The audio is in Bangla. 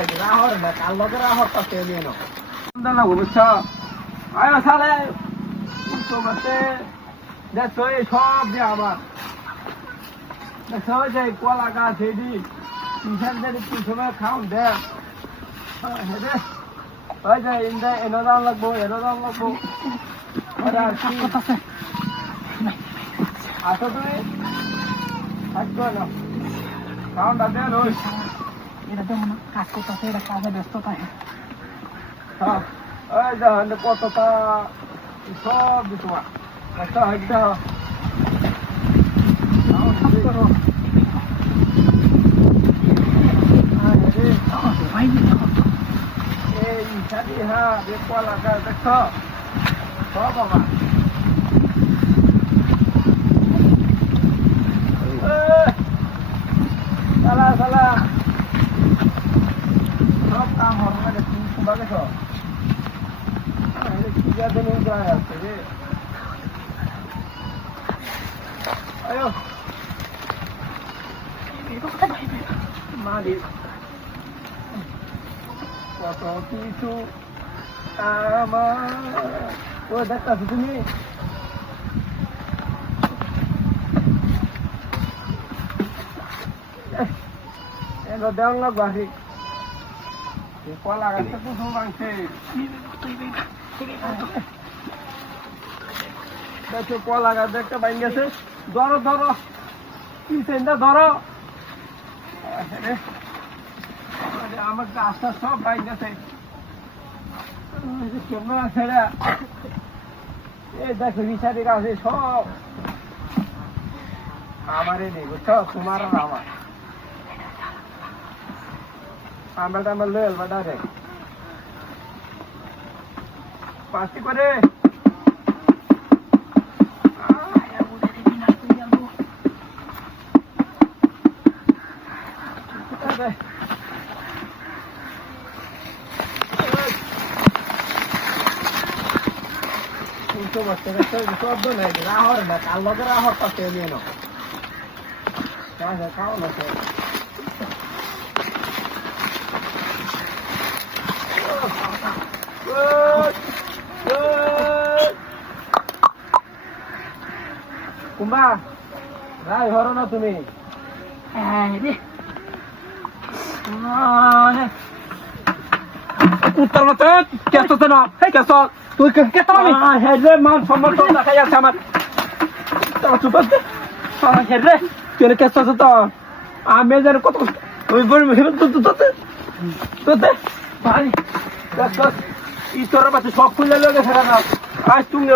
নাই রাহর না কাল লগে রাহর পাতে নিয়ে নাও না বুঝছ আয় সালে তো বসে দেখো এই সব যে আমার দেখো যে কলা গাছ এদি কিষান যদি কি সময় খাওন দেন হেদে ওই যে ইন্দা এনো দাম লাগবো আসো তুমি থাকতো না খাওনটা দেন ওই এটা তো মনে কাজ করতেছে এটা কাজে ব্যস্ত থাকে ওই দেখেন কতটা সব তোমার একটা হইতে এই সারি হ্যাঁ বেকওয়ালা গাছ দেখছো সব আমার চালা সব কাম হবে তুমি দেখো ayo mari kota itu ama oh dekat sini lo down lah bagi kepala kan itu sumbang sih দেখো কলা গাছ একটা বাইন গেছে ধরো ধরো আমার গাছটা সব বাইন গেছে কেমন আছে এই দেখো বিচারি গাছে সব আমারই নেই বুঝছো তোমার আর আমার লোয়াল বাড়ে পাঁচটি করে শব্দ নেই রাহর না কাল লগে রাহর পাতে নিয়ে নাও খাও না কুম্বা রাই হরো না তুমি উত্তর মতো কেসো তো না কেসো তুই কেসো হেডে মান সম্মান তো দেখা যাচ্ছে আমার হেডে তুই কেসো তো আমি যেন কত ওই বড় তোতে ভাই ইতর বাচ্চা সব খুলে লোকে ফেরা না আজ তুমি